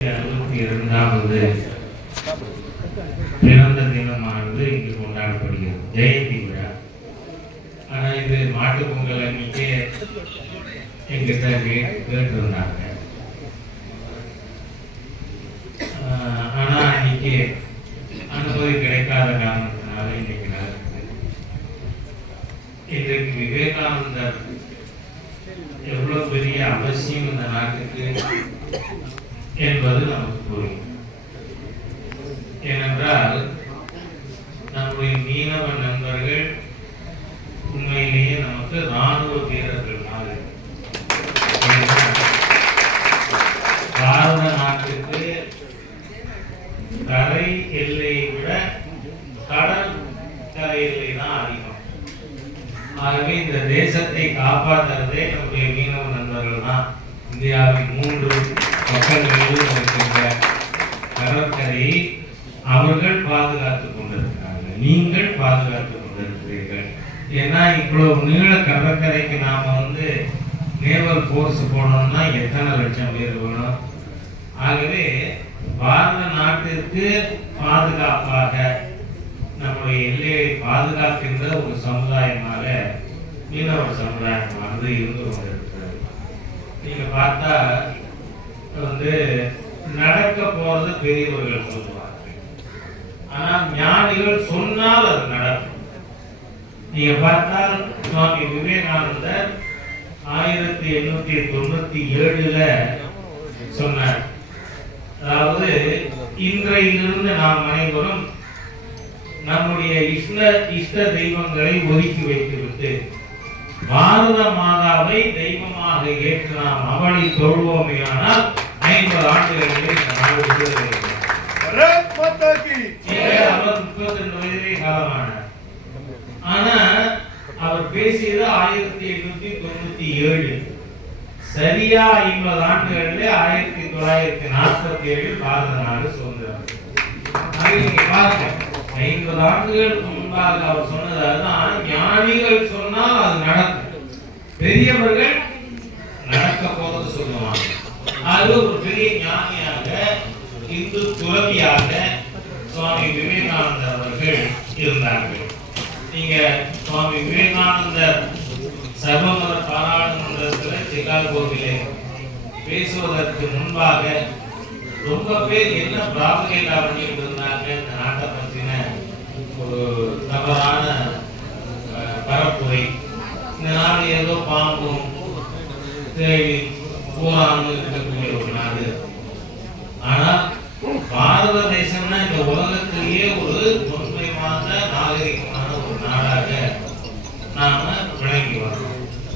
அறுபத்தி இரண்டாவது பிறந்த தினமானது இங்கு கொண்டாடப்படுகிறது. ஜெயந்தி விழா. ஆனா இது மாட்டு பொங்கல் அன்னைக்கு எங்கிட்ட கேட்டிருந்தாங்க ஆஹ் ஆனா அன்னைக்கு அனுமதி கிடைக்காத காரணத்தினால இன்னைக்கு நடக்குது. இன்றைக்கு விவேகானந்தர் எவ்வளவு பெரிய அவசியம் இந்த நாட்டுக்கு? என்பது நமக்கு புரியும். ஏனென்றால் நம்முடைய மீனவ நண்பர்கள் உண்மையிலேயே நமக்கு ராணுவ வீரர்கள் மாதிரி. பாரத நாட்டுக்கு கரை எல்லையை விட கடல் கரை எல்லை தான் அதிகம். ஆகவே இந்த தேசத்தை காப்பாற்றுறதே நம்முடைய மீனவ நண்பர்கள் தான். இந்தியாவின் மூன்று பக்கங்களிலும் இருக்கின்ற கடற்கரையை அவர்கள் பாதுகாத்துக் கொண்டிருக்கிறார்கள். நீங்கள் பாதுகாத்துக் கொண்டிருக்கிறீர்கள். ஏன்னா இவ்வளவு நீள கடற்கரைக்கு நாம வந்து நேவல் போர்ஸ் போடணும்னா எத்தனை லட்சம் பேர் வேணும்? ஆகவே பாரத நாட்டிற்கு பாதுகாப்பாக நம்முடைய எல்லையை பாதுகாக்கின்ற ஒரு சமுதாயமாக மீனவர் சமுதாயமானது இருந்து கொண்டிருக்கிறது. நீங்க பார்த்தா வந்து நடக்க போறது பெரியவர்கள் சொல்லுவார்கள் ஆனா ஞானிகள் சொன்னால் அது நடக்கும். நீங்க பார்த்தால் சுவாமி விவேகானந்தர் ஆயிரத்தி எண்ணூத்தி தொண்ணூத்தி ஏழுல சொன்னார். அதாவது இன்றையிலிருந்து நாம் அனைவரும் நம்முடைய இஷ்ட இஷ்ட தெய்வங்களை ஒதுக்கி வைத்துவிட்டு பாரத மாதாவை தெய்வமாக ஏற்று நாம் அவளை தொழுவோமேயானால் ஐம்பது ஆண்டுகளிலே இந்த நாடு விடுதலை முப்பத்தி ஆனா அவர் பேசியது ஆயிரத்தி எட்நூத்தி தொண்ணூத்தி ஏழு. சரியா ஐம்பது ஆண்டுகள்ல ஆயிரத்தி தொள்ளாயிரத்தி நாற்பத்தி ஏழில் பாரத நாடு சுதந்திரம். ஐம்பது ஆண்டுகளுக்கு முன்பாக அவர் சொன்னது ஞானிகள் சொன்னால் அது நடக்கும். பெரியவர்கள் அது ஒரு பெரிய ஞானியாக இந்து துறவியாக சுவாமி விவேகானந்தர் அவர்கள் இருந்தார்கள். நீங்க சுவாமி விவேகானந்தர் சர்வமத பாராளுமன்றத்தில் சிகாகோவிலே பேசுவதற்கு முன்பாக ரொம்ப பேர் என்ன பிராபகேட்டா பண்ணிட்டு இருந்தாங்க இந்த நாட்டை பற்றின ஒரு தவறான பரப்புரை. இந்த நாடு ஏதோ பாம்பும் தேடி பூரான்னு மாதிரி